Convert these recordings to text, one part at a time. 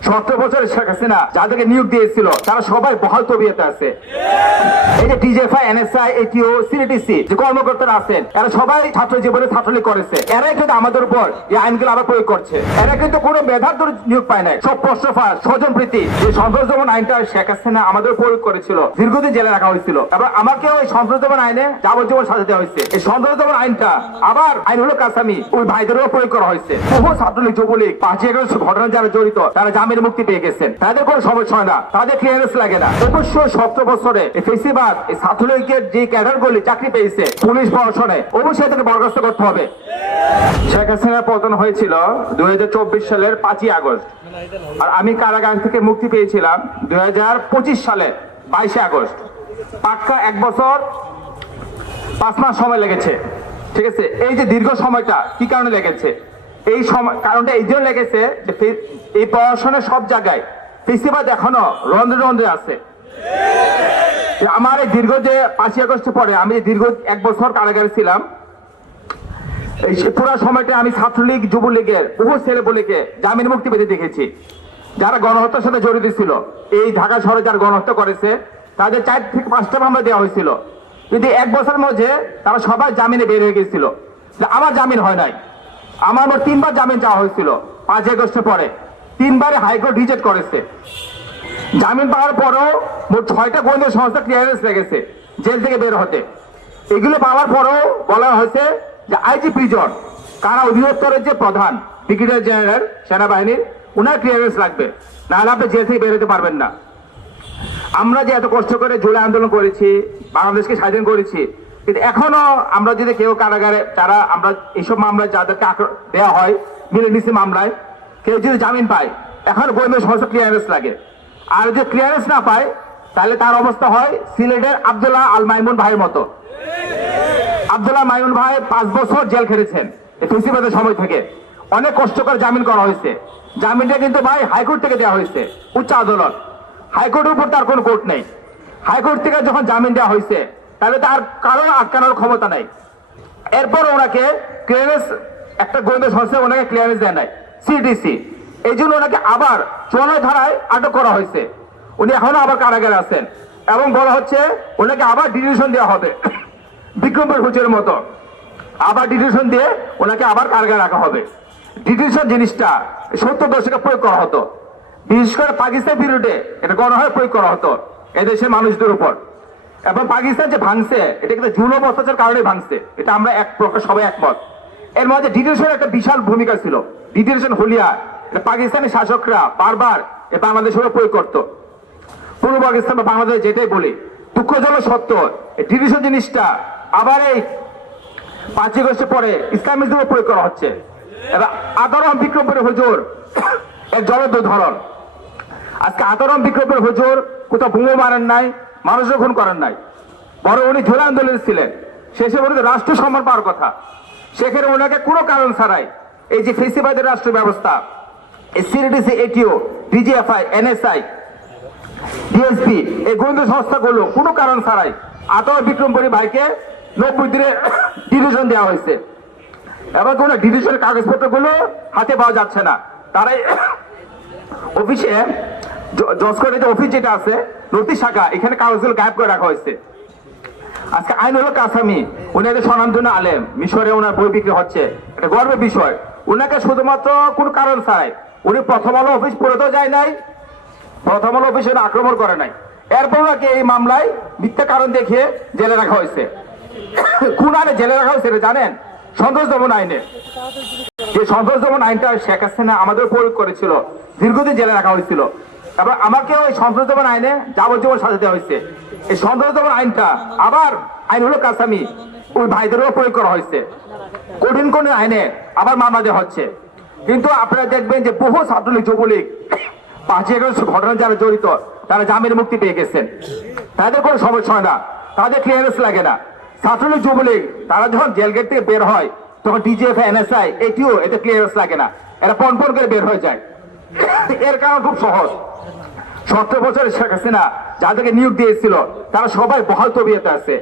17 বছরের শেখ হাসিনা যাদেরকে নিয়োগ দিয়েছিল তারা সবাই বহাল তবিয়তে আছে। এই যে ডিজিএফআই, এনএসআই, এটিও, সিটিসি যে কর্মকর্তারা আছেন এরা সবাই ছাত্র জীবনে ছাত্রলীগ করেছে। এরাই কিন্তু আমাদের উপর এই আইনগুলো আবার প্রয়োগ করছে। এরা কিন্তু কোনো মেধার ধরে নিয়োগ পায় নাই, সব প্রশ্নফাঁস, স্বজনপ্রীতি। যে সন্ত্রাস দমন আইনটা শেখ হাসিনা আমাদের প্রয়োগ করেছিল, দীর্ঘদিন জেলে রাখা হয়েছিল। এবার আমাকেও এই সন্ত্রাস দমন আইনে যাবজ্জীবন সাজা দেওয়া হয়েছে। এই সন্ত্রাস দমন আইনটা আবার আইন হলো কাসামি ওই ভাইদেরও প্রয়োগ করা হয়েছে। বহু ছাত্রলীগ, যুবলীগ, 5 আগস্ট ঘটনা যারা জড়িত তারা জামিনে মুক্তি পেয়ে গেছেন, তাদের কোনো সমস্যা হয় না, তাদের ক্লিয়ারেন্স লাগে না। অবশ্যই 17 বছরে এই ফেসিবাদ, এই ছাত্রলীগের যে ক্যাডার গুলি চাকরি পেয়েছে পুলিশ প্রশাসনে, অবশ্যই তাদের বরখাস্ত করতে হবে। শেখ হাসিনার পতন হয়েছিল 2024 সালের 5 আগস্ট, আর আমি কারাগার থেকে মুক্তি পেয়েছিলাম 2025 সালের 22 আগস্ট। পাক্কা 1 বছর 5 মাস সময় লেগেছে। ঠিক আছে, এই যে দীর্ঘ সময়টা কি কারণে লেগেছে? এই সময় কারণটা এই জন্য লেগেছে যে এই পড়াশোনার সব জায়গায় ফেসিবাদ এখনো রন্ধ্রে রন্ধ্রে আছে। আমার এই দীর্ঘ যে 5 আগস্ট পরে আমি দীর্ঘ 1 বছর কারাগারে ছিলাম, এই পুরো সময়টা আমি ছাত্রলীগ, যুবলীগের বহু ছেলেপুলেকে জামিন মুক্তি পেতে দেখেছি। যারা গণহত্যার সাথে জড়িত ছিল, এই ঢাকা শহরে যারা গণহত্যা করেছে তাদের 4 থেকে 5টা মামলা দেওয়া হয়েছিল, কিন্তু 1 বছরের মধ্যে তারা সবাই জামিনে বের হয়ে গেছিল। আমার জামিন হয় নাই। আমার মোট 3বার জামিন চাওয়া হয়েছিল 5 আগস্টের পরে, 3বারে হাইকোর্ট রিজেক্ট করেছে। জামিন পাওয়ার পরেও মোট 6টা গোয়েন্দা সংস্থা ক্লিয়ারেন্স লেগেছে জেল থেকে বের হতে। এগুলো পাওয়ার পরেও বলা হয়েছে যে আইজি প্রিজন, কারা অধিদপ্তরের যে প্রধান ব্রিগেডিয়ার জেনারেল সেনাবাহিনীর, উনার ক্লিয়ারেন্স লাগবে, নাহলে আপনি জেল থেকে বের হতে পারবেন না। আমরা যে এত কষ্ট করে জুলাই আন্দোলন করেছি, বাংলাদেশকে স্বাধীন করেছি, কিন্তু এখনো আমরা যদি কেউ কারাগারে যারা আমরা এইসব মামলায় যাদেরকে দেওয়া হয় মিলেমিশে মামলায়, কেউ যদি জামিন পায় এখন গোয়েন্দা সংস্থা ক্লিয়ারেন্স লাগে। আর যদি ক্লিয়ারেন্স না পায় তাহলে তার অবস্থা হয় সিলেটের আব্দুল্লাহ আল মাইমুন ভাইয়ের মতো। আব্দুল্লাহ মাইমুন ভাই 5 বছর জেল খেটেছেন এই ফেসিবাদের সময় থেকে, অনেক কষ্ট করে জামিন করা হয়েছে। জামিনটা কিন্তু ভাই হাইকোর্ট থেকে দেওয়া হয়েছে, উচ্চ আদালত। হাইকোর্টের উপর তার কোনো কোর্ট নেই। হাইকোর্ট থেকে যখন জামিন দেওয়া হয়েছে তাহলে তার কারো আটকানোর ক্ষমতা নাই। এরপর ওনাকে ক্লিয়ারেন্স, একটা গোয়েন্দা সংস্থা ওনাকে ক্লিয়ারেন্স দেয় নাই, সিটিসি। এই জন্য ওনাকে আবার 14 ধারায় আটক করা হয়েছে। উনি এখনো আবার কারাগারে আছেন এবং বলা হচ্ছে ওনাকে আবার ডিটেনশন দেওয়া হবে বিক্রমপুর হুজুরের মতো, আবার ডিটেনশন দিয়ে ওনাকে আবার কারাগারে রাখা হবে। ডিটেনশন জিনিসটা 70 দশকে প্রয়োগ করা হতো, বিশেষ করে পাকিস্তান বিরুদ্ধে এটা গণহারে প্রয়োগ করা হতো এদেশের মানুষদের উপর। এবং পাকিস্তান যে ভাঙছে এটা কিন্তু জুলুম অত্যাচার কারণে ভাঙছে, এটা আমরা এক প্রকার সবাই একমত। এর মধ্যে ডিটেনশন একটা বিশাল ভূমিকা ছিল। ডিটেনশন হলিয়া পাকিস্তানি শাসকরা বারবার এই বাংলাদেশের প্রয়োগ করতো। পূর্ব পাকিস্তান বা বাংলাদেশ যেটাই বলি, দুঃখজনক সত্য ডিটেনশন জিনিসটা আবার এই 5 আগস্টের পরে ইসলামিকদের প্রয়োগ করা হচ্ছে। এবার আদরম বিক্রমপুরের হুজুর এক জ্বলন্ত উদাহরণ। আজকে আদরম বিক্রমপুরের হুজুর কোথাও বোমা মারেন নাই, মানুষও খুন করেন নাই, বড় উনি জুলাই আন্দোলনে ছিলেন। শেষে বলে রাষ্ট্র সম্মান পাওয়ার কথা, সেখানে ওনাকে কোনো কারণ ছাড়াই এই যে ফেসিবাদের রাষ্ট্র ব্যবস্থা, সিটিসি, এটিও, ডিজিএফআই, এনএসআই, ডিএসপি, এই গোয়েন্দা সংস্থাগুলো কোনো কারণ ছাড়াই আতর বিক্রমপুরী ভাইকে 90 দিনে ডিটেনশন দেওয়া হয়েছে। এবং কোন ডিটেনশনের কাগজপত্রগুলো হাতে পাওয়া যাচ্ছে না। তারাই অফিসে জজকোর্টের যে অফিস যেটা আছে নথি শাখা, এখানে কাগজগুলো গায়েব করে রাখা হয়েছে। আজকে আইন হলো কাসামি, উনি একটা স্বনামধন্য আলেম, মিশরে ওনার বই বিক্রি হচ্ছে, এটা গর্বের বিষয়। ওনাকে শুধুমাত্র কোনো কারণ ছাড়াই, উনি প্রথম আলো অফিস পড়েতেও যায় নাই, প্রথম আলো অফিসে আক্রমণ করে নাই, এরপর ওনাকে এই মামলায় মিথ্যা কারণ দেখিয়ে জেলে রাখা হয়েছে। কোন আইনে জেলে রাখা হয়েছে জানেন? সন্ত্রাস দমন আইনে। এই সন্ত্রাস দমন আইনটা শেখ হাসিনা আমাদের প্রয়োগ করেছিল, দীর্ঘদিন জেলে রাখা হয়েছিল। এবার আমাকেও এই সন্ত্রাস দমন আইনে যাবজ্জীবন সাজা দেওয়া হয়েছে। এই সন্ত্রাস দমন আইনটা আবার আইন হলো কাসামি ওই ভাইদেরও প্রয়োগ করা হয়েছে। কঠিন কোন আইনে আবার মামলা দেওয়া হচ্ছে। কিন্তু আপনারা দেখবেন যে বহু ছাত্রলীগ, যুবলীগ, 5 আগস্ট ঘটনা যারা জড়িত তারা জামিনে মুক্তি পেয়ে গেছেন, তাদের কোনো সমস্যা হয় না, তাদের ক্লিয়ারেন্স লাগে না। ছাত্রলীগ, যুবলীগ তারা যখন জেল গেট থেকে বের হয় তখন ডিজিএফ, এনএসআই, এটিও এতে ক্লিয়ারেন্স লাগে না, এরা পনপন করে বের হয়ে যায়। এর কারণ খুব সহজ। 17 বছরের শেখ হাসিনা যাদেরকে নিয়োগ দিয়েছিল তারা সবাই বহাল তবিয়তে আছে।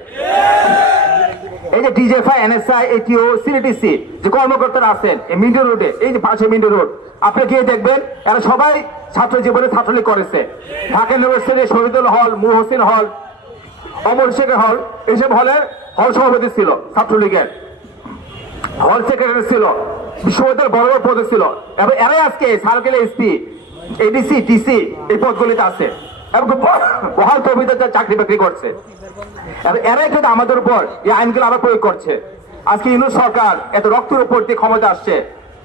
এই যে ডিজেফআই, এনএসআই, এটিও, সিটিসি যে কর্মকর্তারা আছেন এই মিন্টো রোডে, এই যে পাশে মিন্টো রোড, আপনি গিয়ে দেখবেন এরা সবাই ছাত্র জীবনে ছাত্রলীগ করেছে। ঢাকা ইউনিভার্সিটি শহীদুল হল, মুহসিন হল, অমর শেখর হল, এইসব হলে হল সভাপতি ছিল ছাত্রলীগের, হল সেক্রেটারি ছিল, বিশ্ববিদ্যালয়ের বড় বড় পদে ছিল, এবং এরাই আজকে সার্কেল এসপি, এডিসি, টিসি এই পদগুলিতে আছে এবং বহাল তহবিলে চাকরি বাকরি করছে। এবং এরাই কিন্তু আমাদের উপর এই আইনগুলো আবার প্রয়োগ করছে। আজকে ইউনুস সরকার এত রক্তের উপর দিয়ে ক্ষমতা আসছে,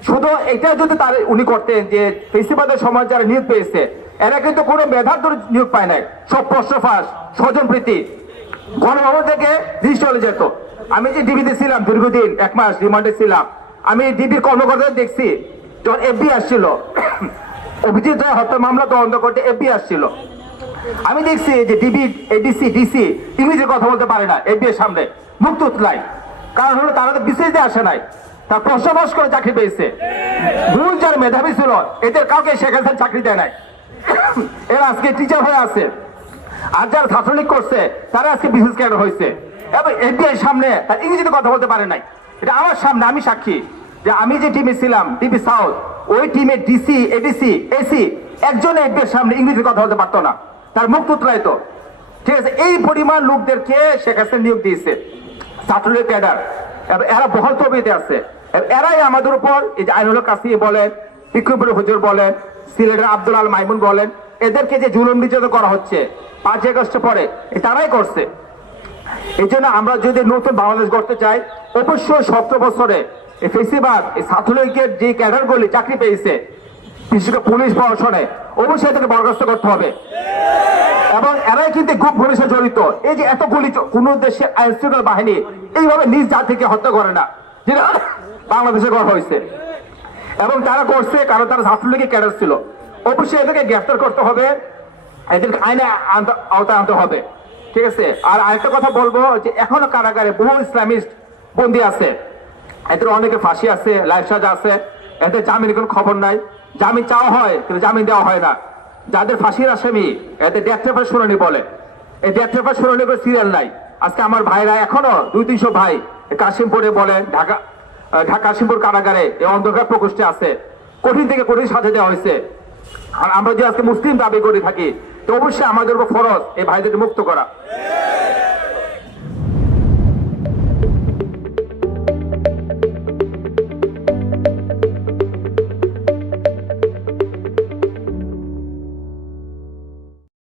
শুধু এটা যদি তার উনি করতেন যে ফেসিবাদের সময় যারা নিয়োগ পেয়েছে এরা কিন্তু কোনো মেধার ধরে নিয়োগ পায় নাই, সব প্রশ্ন ফাঁস, স্বজনপ্রীতি, গণভবন থেকে জিনিস চলে যেত। আমি যে ডিবিতে ছিলাম দীর্ঘদিন 1 মাস রিমান্ডে ছিলাম, আমি ডিবির কর্মকর্তাদের দেখছি যখন এফবি আসছিল অভিজিৎ রায় হত্যা মামলা তদন্ত করতে এফবি আসছিল, আমি দেখছি যে ডিবি, এডিসি, ডিসি ইংরেজি কথা বলতে পারে না এফবি এর সামনে, মুখ তুতলায়। কারণ হলো তারা তো বিশেষ দিয়ে আসে নাই, তার প্রশ্নবাস করে চাকরি পেয়েছে। মূল যারা মেধাবী ছিল এদের কাউকে শেখ হাসিনা চাকরি দেয় নাই, এরা আজকে টিচার হয়ে আছে। আর যারা ছাত্রলীগ করছে তারা আজকে বিশেষ ক্যাডার হয়েছে এবং এফবিআই সামনে তার ইংরেজিতে কথা বলতে পারে নাই। এটা আমার সামনে, আমি সাক্ষী যে আমি যে টিমে ছিলাম টিভি সাউথ, ওই টিমে ডিসি, এডিসি, এসি একজন এফবিআই সামনে ইংরেজিতে কথা বলতে পারতো না, তার মুখ তুতলাইত। ঠিক আছে, এই পরিমাণ লোকদেরকে শেখ হাসিনা নিয়োগ দিয়েছে ছাত্রলীগ ক্যাডার, এবং এরা বহল তবিতে আছে। এরাই আমাদের উপর এই যে আইনুল কাসিম বলেন, বিক্রমপুর হুজুর বলেন, সিলেটের আব্দুল আল মাইমুন বলেন, এদেরকে যে জুলুম নির্যাতন করা হচ্ছে 5 আগস্ট পরে তারাই করছে। এই জন্য আমরা যদি নতুন বাংলাদেশ গড়তে চাই, অবশ্যই 17 বছরে এই ফেসিবাদ, এই ছাত্রলীগের যে ক্যাডারগুলি চাকরি পেয়েছে বিশেষ করে পুলিশ প্রশাসনে, অবশ্যই এদেরকে বরখাস্ত করতে হবে। এবং এরাই কিন্তু খুব ঘনিষ্ঠ জড়িত। এই যে এত গুলি কোন দেশের আইন শৃঙ্খলা বাহিনী এইভাবে নিজ জাতিকে হত্যা করে না, যেটা বাংলাদেশে করা হয়েছে। এবং তারা করছে কারণ তারা ছাত্রলীগের ক্যাডার ছিল। অবশ্যই এদেরকে গ্রেফতার করতে হবে, এদেরকে আইনে আওতায় আনতে হবে। ঠিক আছে, আর আরেকটা কথা বলবো যে এখনো কারাগারে বহু ইসলামিস্ট বন্দী আছে, এদের অনেকে ফাঁসি আছে, লাইফ সাজা আছে, এদের জামিনের কোনো খবর নাই, জামিন চাওয়া হয় কিন্তু জামিন দেওয়া হয় না। যাদের ফাঁসির আসামি এদের ডেথ পেপার শুনানি বলে, এই ডেথ পেপার শুনানি করে সিরিয়াল নাই। আজকে আমার ভাইরা এখনো 200-300 ভাই কাশিমপুরে বলেন, ঢাকা কাশিমপুর কারাগারে এই অন্ধকার প্রকোষ্ঠে আছে, কঠিন থেকে কঠিন সাজা দেওয়া হয়েছে। আর আমরা যে আজকে মুসলিম দাবি করে থাকি, তো অবশ্যই আমাদের উপর ফরজ এই ভাইদেরকে মুক্ত করা।